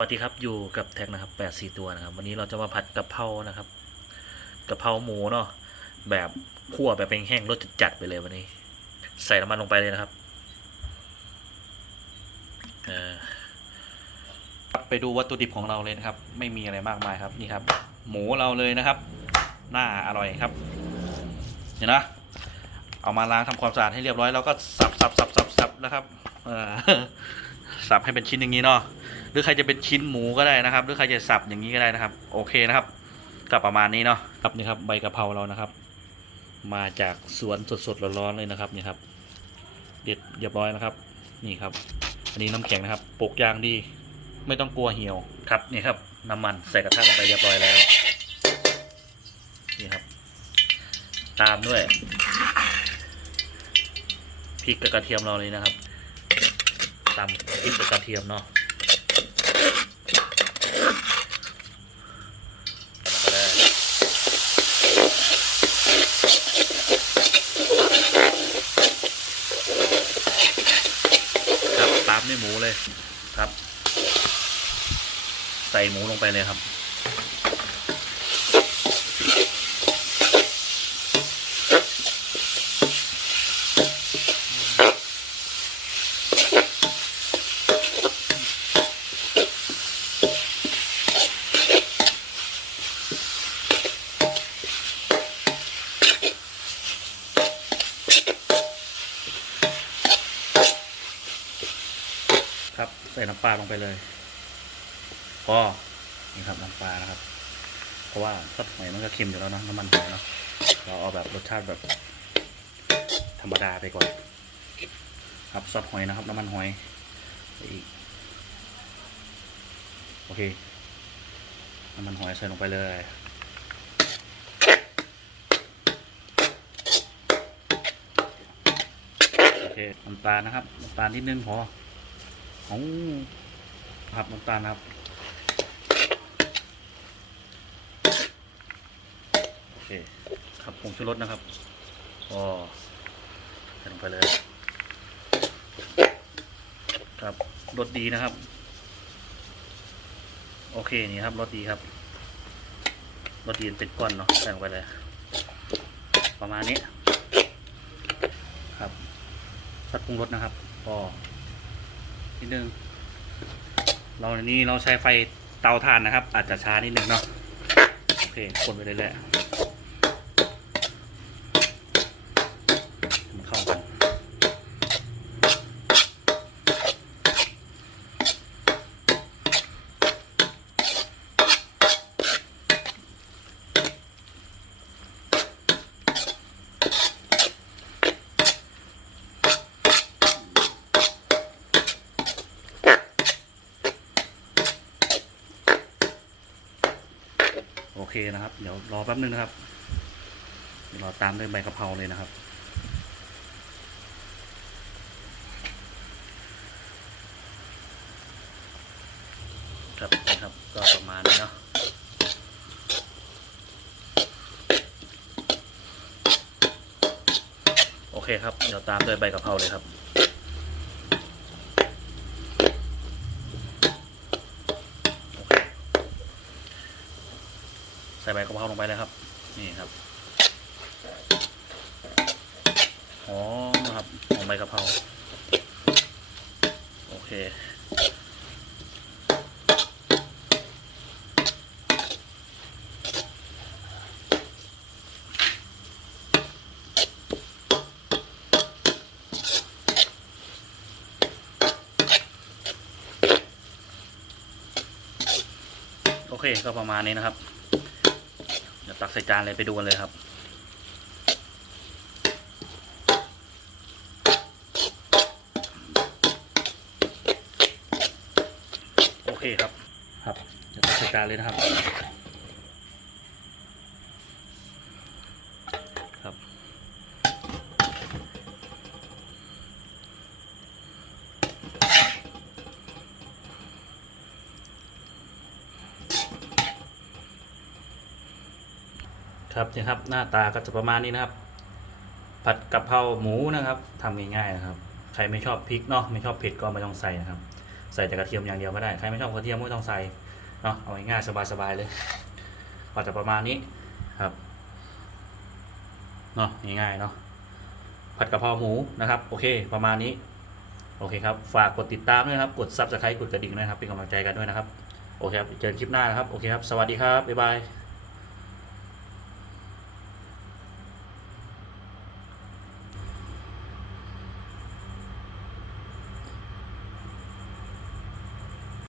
สวัสดีครับอยู่กับแท็กนะครับแปดสี่ตัวนะครับ วันนี้เราจะมาผัดกะเพรานะครับกะเพราหมูเนาะแบบคั่วแบบแห้งๆรสจัดๆไปเลยวันนี้ ใส่น้ำมันลงไปเลยนะครับไปดูวัตถุดิบของเราเลยนะครับ ไม่มีอะไรมากมายครับนี่ครับ หมูเราเลยนะครับหน้าอร่อยครับเห็นนะเอามาล้างทำความสะอาดให้เรียบร้อยแล้วก็สับสับสับสับสับนะครับสับให้เป็นชิ้นอย่างนี้เนาะ หรือใครจะเป็นชิ้นหมูก็ได้นะครับ หรือใครจะสับอย่างนี้ก็ได้นะครับ โอเคนะครับก็ประมาณนี้เนาะครับนี่ครับใบกะเพราเรานะครับ มาจากสวนสดๆร้อนๆเลยนะครับนี่ครับ เด็ดเรียบร้อยนะครับ นี่ครับ อันนี้น้ำแข็งนะครับปกยางดี ไม่ต้องกลัวเหี่ยวครับนี่ครับ น้ำมันใส่กระทะลงไปเรียบร้อยแล้วนี่ครับ ตามด้วยพริกกับกระเทียมเราเลยนะครับตำพริกกับกระเทียมเนาะ ก็ได้ครับตามด้วยหมูเลยครับ ใส่หมูลงไปเลยครับ ใส่น้ำปลาลงไปเลยพอนี่ครับน้ำปลานะครับ เพราะว่าซอสหอยมันก็เค็มอยู่แล้วนะน้ำมันหอยเนาะเราเอาแบบรสชาติแบบ ธรรมดาไปก่อน ครับซอสหอยนะครับ น้ำมันหอยอีกโอเคน้ำมันหอยใส่ลงไปเลยโอเคน้ำตาลนะครับน้ำตาลนิดนึงพอ เอาครับน้ำตาลครับโอเคครับผงชูรสนะครับก็ใส่ลงไปเลย ครับรสดีนะครับ โอเคนี่ครับรสดีครับรสดีเป็นก้อนเนาะใส่ลงไปเลย ประมาณนี้ ครับสัดปรุงรสนะครับก็ นิดนึง เราในนี้เราใช้ไฟเตาถ่านนะครับ อาจจะช้านิดนึงเนาะ โอเคคนไปเลยแหละข้ากัน โอเคนะครับ เดี๋ยวรอแป๊บนึงนะครับเดี๋ยวราตามด้วยใบกะเพราเลยนะครับ ครับนะครับก็ประมาณนี้เนาะโอเคครับ เดี๋ยวตามด้วยใบกะเพราเลยครับ โอเค ใส่ใบกะเพราลงไปเลยครับ นี่ครับหอมนะครับหอมใบกะเพราโอเคโอเคก็ประมาณนี้นะครับ ตักใส่จานเลยไปดูกันเลยครับ โอเคครับ ครับเดี๋ยวตักใส่จานเลยนะครับครับ ครับนี่ครับหน้าตาก็จะประมาณนี้นะครับ ผัดกะเพราหมูนะครับทำง่ายๆนะครับ ใครไม่ชอบพริกเนาะไม่ชอบเผ็ดก็ไม่ต้องใส่นะครับ ใส่แต่กระเทียมอย่างเดียวก็ได้ใครไม่ชอบกระเทียมไม่ต้องใส่เนาะเอาง่ายๆสบายๆเลยก็จะประมาณนี้ครับเนาะง่ายๆเนาะผัดกะเพราหมูนะครับโอเค ประมาณนี้โอเคครับฝากกดติดตามด้วยครับ กด subscribe กดกระดิ่งด้วยครับเป็นกำลังใจกันด้วยนะครับโอเคครับเจอกันคลิปหน้านะครับโอเคครับสวัสดีครับบ๊ายบาย